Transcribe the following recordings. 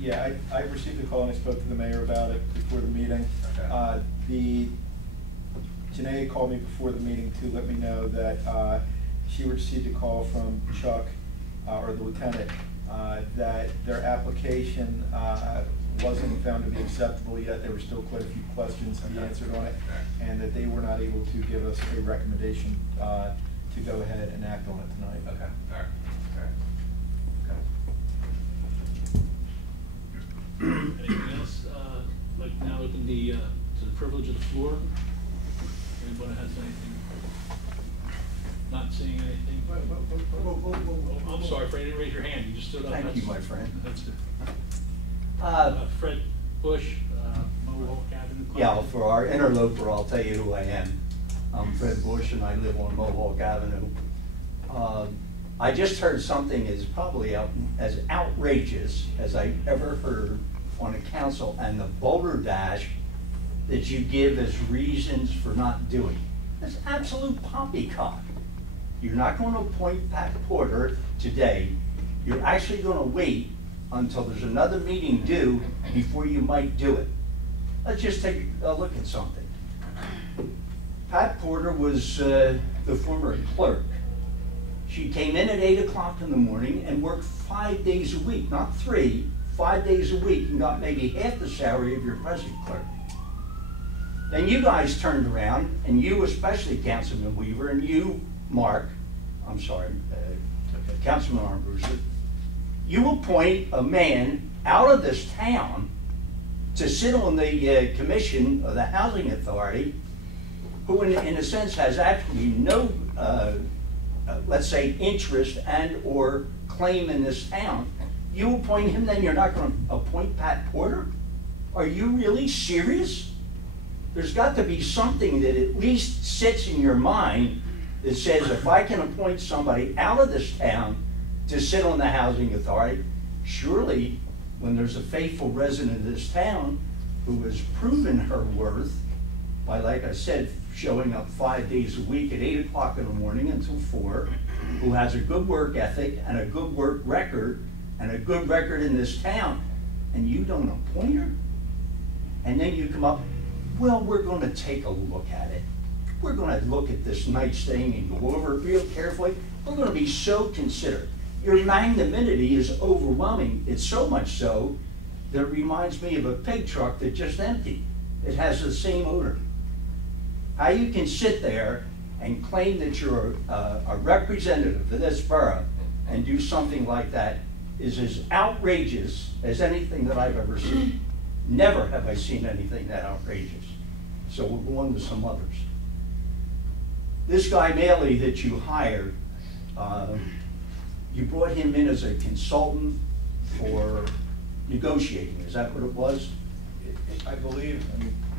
Yeah, I received a call and I spoke to the mayor about it before the meeting. Okay. Janae called me before the meeting to let me know that she received a call from Chuck, or the lieutenant, that their application wasn't found to be acceptable yet. There were still quite a few questions to be answered on it, and that they were not able to give us a recommendation to go ahead and act on it tonight. Okay, all right, Anything else? Like now open to the privilege of the floor. Anybody has anything? Not seeing anything? Oh, I'm sorry, Fred, you didn't raise your hand. You just stood up. Thank you, my friend. That's it. Fred Bush, Mohawk Avenue. Yeah, well, for our interloper, I'll tell you who I am. I'm Fred Bush, and I live on Mohawk Avenue. I just heard something as probably as outrageous as I ever heard on a council, and the boulder dash that you give as reasons for not doing. That's absolute poppycock. You're not going to appoint Pat Porter today. You're actually going to wait until there's another meeting due before you might do it. Let's just take a look at something. Pat Porter was the former clerk. She came in at 8 o'clock in the morning and worked 5 days a week, not 3, 5 days a week, and got maybe half the salary of your present clerk. Then you guys turned around, and you especially, Councilman Weaver, and you, Mark, I'm sorry, Councilman Armbruster, you appoint a man out of this town to sit on the commission of the Housing Authority, who in a sense has actually no, let's say, interest and or claim in this town. You appoint him, then you're not going to appoint Pat Porter? Are you really serious? There's got to be something that at least sits in your mind that says, if I can appoint somebody out of this town to sit on the Housing Authority, surely when there's a faithful resident of this town who has proven her worth by, like I said, showing up 5 days a week at 8 o'clock in the morning until 4, who has a good work ethic and a good work record and a good record in this town, and you don't appoint her? And then you come up, well, we're going to take a look at it. We're going to look at this nice thing and go over it real carefully. We're going to be so considerate. Your magnanimity is overwhelming. It's so much so that it reminds me of a pig truck that just emptied. It has the same odor. How you can sit there and claim that you're a representative of this borough and do something like that is as outrageous as anything that I've ever seen. Never have I seen anything that outrageous. So we'll go on to some others. This guy Maley that you hired, you brought him in as a consultant for negotiating. Is that what it was? I believe,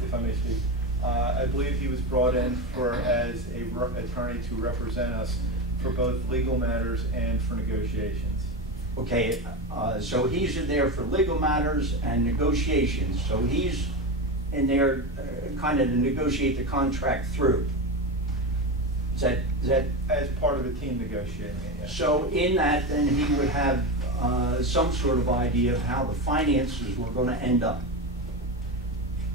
if I may speak, I believe he was brought in as an attorney to represent us for both legal matters and for negotiations. Okay, so he's in there for legal matters and negotiations. So he's in there kind of to negotiate the contract through. Is that as part of a team negotiating it, yes. So in that, then he would have some sort of idea of how the finances were going to end up.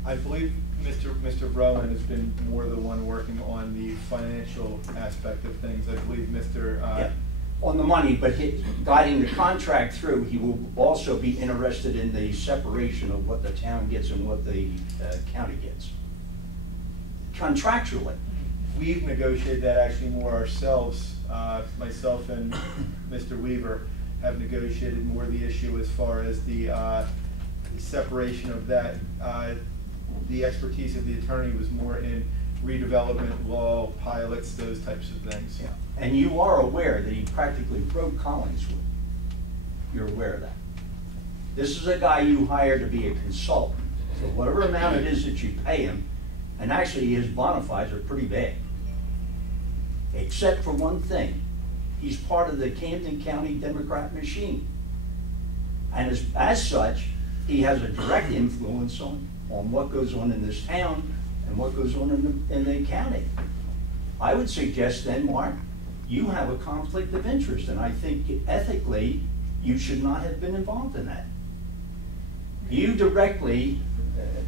I believe Mr. Rowan has been more the one working on the financial aspect of things. I believe Mr. Yeah, on the money, but guiding the contract through, he will also be interested in the separation of what the town gets and what the county gets. Contractually. We've negotiated that actually more ourselves. Myself and Mr. Weaver have negotiated more the issue as far as the separation of that. The expertise of the attorney was more in redevelopment law, pilots, those types of things. Yeah. And you are aware that he practically broke Collingswood. You're aware of that. This is a guy you hired to be a consultant. So whatever amount it is that you pay him, and actually his bona fides are pretty bad. Except for one thing. He's part of the Camden County Democrat machine. And as such, he has a direct influence on what goes on in this town and what goes on in the county. I would suggest then, Mark, you have a conflict of interest, and I think ethically you should not have been involved in that. You directly,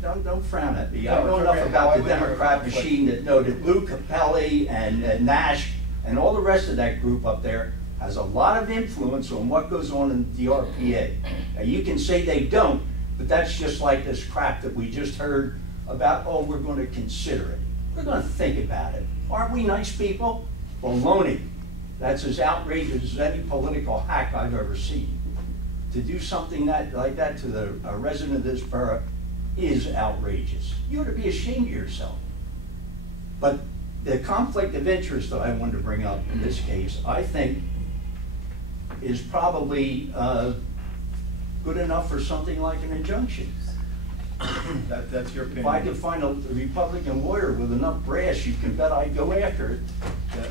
don't frown at me. I No, know it's enough okay. about the No, I wouldn't Democrat hurt. machine that know that Lou Capelli and Nash and all the rest of that group up there has a lot of influence on what goes on in the RPA. Now, you can say they don't, but that's just like this crap that we just heard about, oh, we're going to consider it. We're going to think about it. Aren't we nice people? Baloney. That's as outrageous as any political hack I've ever seen. To do something like that to a resident of this borough is outrageous. You ought to be ashamed of yourself. But the conflict of interest that I wanted to bring up in this case, I think, is probably good enough for something like an injunction. That's your opinion. If I could find a Republican lawyer with enough brass, you can bet I'd go after it.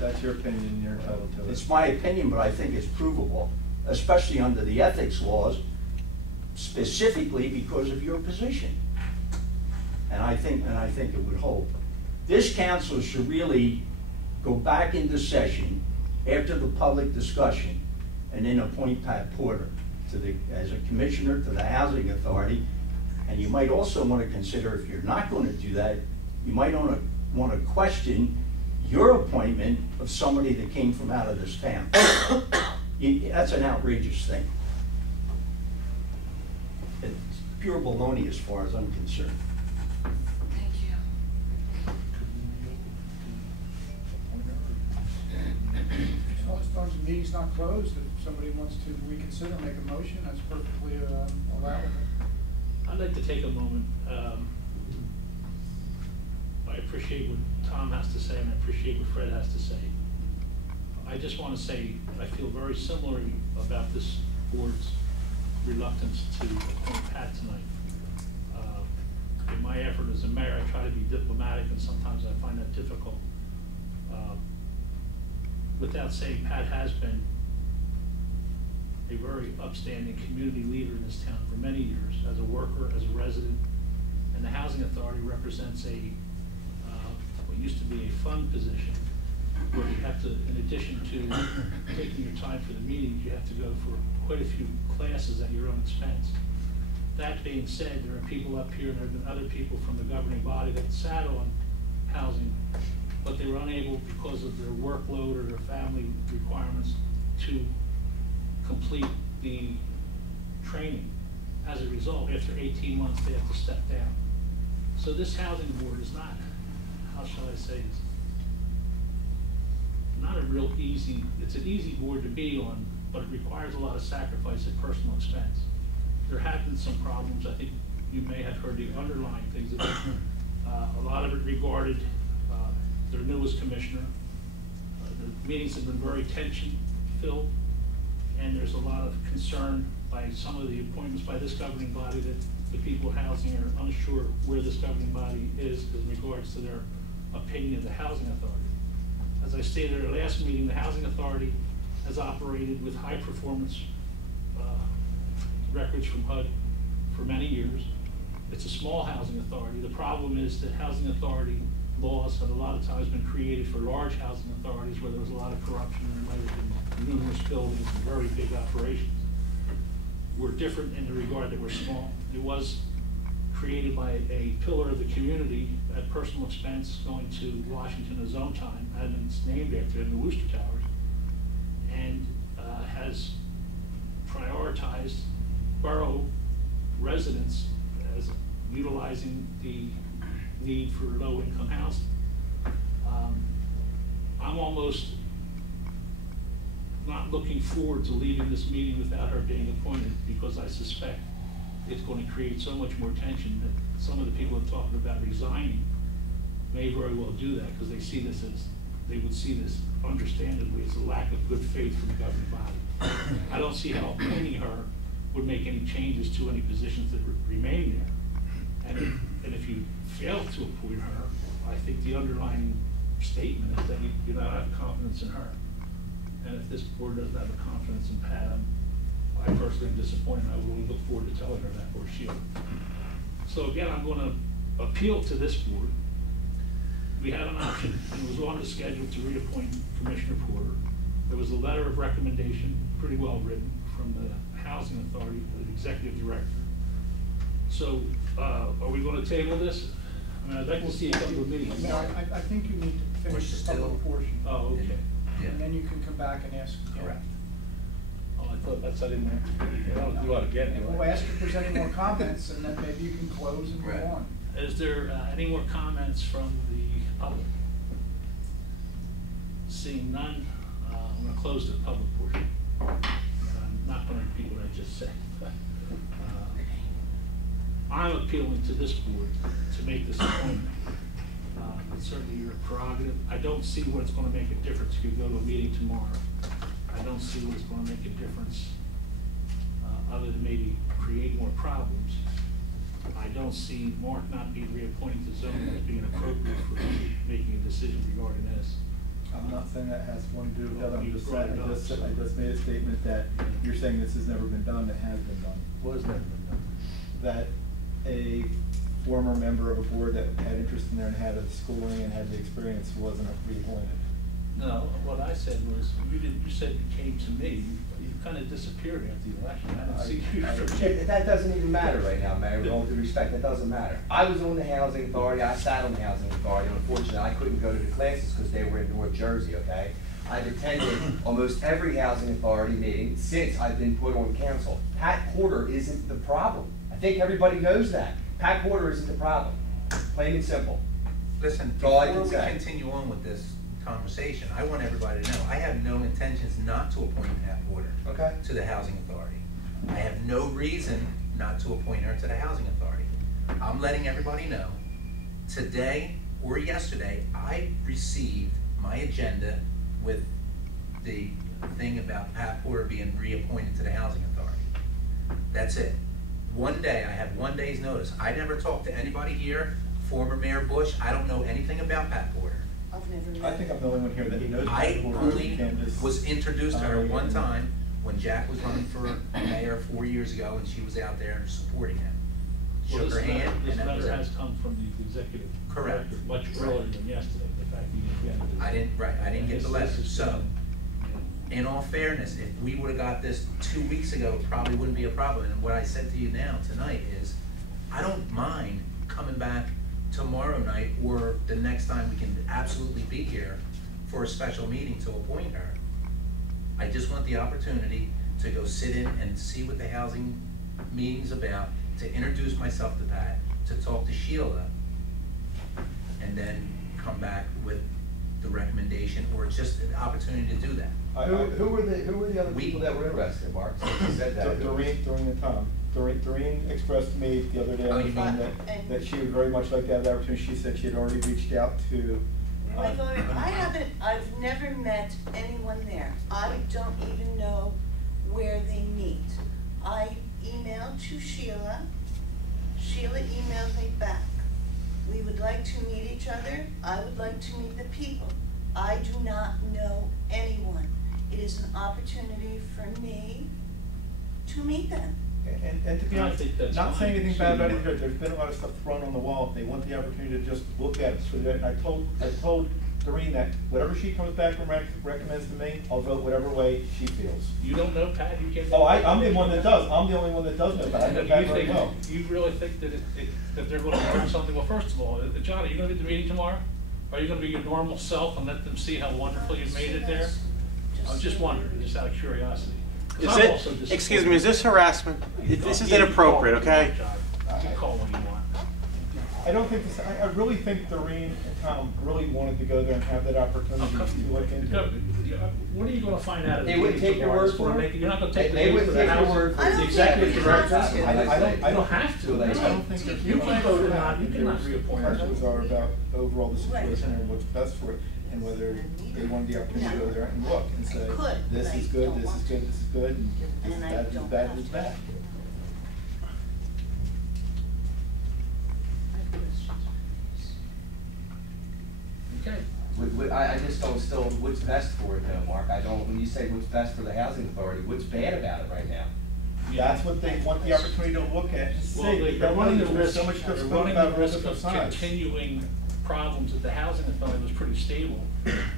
That's your opinion, you're entitled to it. It's my opinion, but I think it's provable, especially under the ethics laws, specifically because of your position. And I think it would hold. This council should really go back into session after the public discussion and then appoint Pat Porter as a commissioner to the Housing Authority. And you might also want to consider, if you're not going to do that, you might want to question your appointment of somebody that came from out of this town. That's an outrageous thing. It's pure baloney as far as I'm concerned. Thank you. As long as the meeting's not closed, if somebody wants to reconsider, make a motion, that's perfectly allowable. I'd like to take a moment. I appreciate what Tom has to say, and I appreciate what Fred has to say. I just want to say I feel very similarly about this board's reluctance to appoint Pat tonight. In my effort as a mayor, I try to be diplomatic, and sometimes I find that difficult. Without saying, Pat has been a very upstanding community leader in this town for many years, as a worker, as a resident, and the Housing Authority represents what used to be a fund position, where you have to, in addition to taking your time for the meetings, you have to go for quite a few classes at your own expense. That being said, there are people up here, and there have been other people from the governing body that sat on housing, but they were unable, because of their workload or their family requirements, to complete the training. As a result, after 18 months, they have to step down. So this housing board is not, how shall I say this, not a real easy, it's an easy board to be on, but it requires a lot of sacrifice at personal expense. There have been some problems. I think you may have heard the underlying things of it. A lot of it regarded their newest commissioner. The meetings have been very tension-filled, and there's a lot of concern by some of the appointments by this governing body that the people housing are unsure where this governing body is in regards to their opinion of the Housing Authority. As I stated at our last meeting, the Housing Authority has operated with high-performance records from HUD for many years. It's a small housing authority. The problem is that housing authority laws have a lot of times been created for large housing authorities where there was a lot of corruption and there might have been numerous buildings and very big operations. We're different in the regard that we're small. It was created by a pillar of the community at personal expense going to Washington a zone time, and it's named after in the Worcester Towers, and has prioritized borough residents as utilizing the need for low-income housing. I'm almost not looking forward to leaving this meeting without her being appointed, because I suspect it's going to create so much more tension that some of the people that are talking about resigning may very well do that, because they see this as, they would see this understandably as a lack of good faith from the governing body. I don't see how appointing her would make any changes to any positions that remain there. And if you fail to appoint her, I think the underlying statement is that you do not have confidence in her. And if this board doesn't have a confidence in Pat, I personally am disappointed. I will look forward to telling her that, or she'll. So again, I'm going to appeal to this board. We had an option, and it was on the schedule to reappoint Commissioner Porter. There was a letter of recommendation, pretty well written, from the Housing Authority, the executive director. So, are we gonna table this? I mean, I'd like to see a couple of meetings. No, I think you need to finish the public portion. Oh, okay. And then you can come back and ask again. Correct. Oh, I thought that's, I didn't, I don't do it again. And we'll ask if there's any more comments, and then maybe you can close and move Right. on. Is there any more comments from the public? Seeing none, I'm gonna close the public portion. And I'm not gonna repeat what I just said. I'm appealing to this board to make this appointment. It's certainly your prerogative. I don't see what it's gonna make a difference if you go to a meeting tomorrow. I don't see what it's gonna make a difference, other than maybe create more problems. I don't see Mark not being reappointed to zoning as being appropriate for making a decision regarding this. I'm not saying that has one to do with the other, I'm You just brought saying, it up, I just made a statement that you're saying this has never been done, it has been done. What has never been done? That a former member of a board that had interest in there and had the schooling and had the experience wasn't reappointed. No, what I said was, you said you came to me, you kind of disappeared after the election, I didn't see you. That doesn't even matter right now, Mayor, with all due respect, that doesn't matter. I was on the housing authority, I sat on the housing authority, unfortunately, I couldn't go to the classes because they were in North Jersey, okay? I've attended almost every housing authority meeting since I've been put on council. Pat Porter isn't the problem. I think everybody knows that. Pat Porter isn't the problem, plain and simple. Listen, That's all I before can we say. continue on with this conversation, I want everybody to know, I have no intentions not to appoint Pat Porter Okay. to the Housing Authority. I have no reason not to appoint her to the Housing Authority. I'm letting everybody know, today or yesterday, I received my agenda with the thing about Pat Porter being reappointed to the Housing Authority. That's it. One day, I have 1 day's notice. I never talked to anybody here, former Mayor Bush, I don't know anything about Pat Porter. I've never met. I think I'm the only one here that knows. I the board only canvas. was introduced to her one time when Jack was running for mayor 4 years ago, and she was out there supporting him. Well, Shook her hand, This and that was letter has it. come from the executive Correct. director much earlier than yesterday, the fact that you didn't get it. I didn't get the letter, This is, so, in all fairness, if we would've got this 2 weeks ago, it probably wouldn't be a problem, and what I said to you now, tonight, is, I don't mind coming back tomorrow night, or the next time we can absolutely be here for a special meeting to appoint her. I just want the opportunity to go sit in and see what the housing meeting's about, to introduce myself to Pat, to talk to Sheila, and then come back with the recommendation, or just an opportunity to do that. Who were the other people that were interested, Mark, since you said that? Doreen expressed to me the other day Oh, on the you phone mean- that she would very much like to have the opportunity. She said she had already reached out to. I've never met anyone there. I don't even know where they meet. I emailed to Sheila. Sheila emailed me back. We would like to meet each other. I would like to meet the people. I do not know anyone. It is an opportunity for me to meet them. And to be I honest, think that's not saying fine. anything bad about it, there's been a lot of stuff thrown on the wall. If they want the opportunity to just look at it, so that, and I told Doreen that whatever she comes back and recommends to me, I'll vote whatever way she feels. You don't know Pat, you can't. Oh, I'm the one that does, I'm the only one that does know that, I know Pat very well. You really think that that they're gonna learn something? Well, first of all, John, are you gonna be at the meeting tomorrow? Are you gonna be your normal self and let them see how wonderful you've made it there? I was just wondering, just out of curiosity. 'Cause Is I'm it, also disappointed. excuse me, is this harassment? This is Yeah, you inappropriate, call when you okay? want, John. You can call when you want. I don't think this, I really think Doreen and Tom really wanted to go there and have that opportunity to look into it. What are you gonna find out? at the They wouldn't meeting take your tomorrow? word for it? You're not gonna take the They word for wouldn't the take your house, word for I it. don't the executive think director? it's I don't. You don't have to. I don't think there's. You can vote or not, you cannot reappoint her. Questions are about overall the Right. situation and what's best for it, and whether they want the opportunity to go there and look and say, Could, this but is I good, don't this is want good, to. this is good, and this is And I bad, this is don't bad, have this is to. bad. Okay. I just don't still, what's best for it though, Mark? I don't, when you say what's best for the housing authority, what's bad about it right now? That's what they want the opportunity to look at and Well, see. they're running the There's risk, so much they're stuff running the about risk both of sides. continuing problems that the housing authority was pretty stable.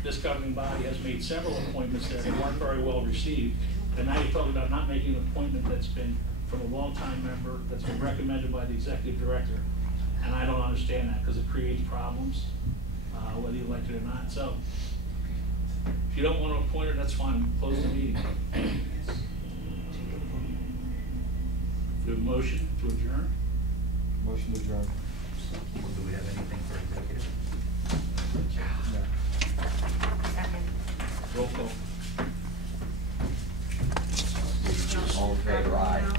This governing body has made several appointments there, they weren't very well received. And now you're talking about not making an appointment that's been from a longtime member that's been recommended by the executive director. And I don't understand that, because it creates problems, whether you like it or not. So, if you don't want to appoint her, that's fine, close the meeting. Do a motion to adjourn? Motion to adjourn. Well, do we have anything for executive? Roll call. All in favor, aye.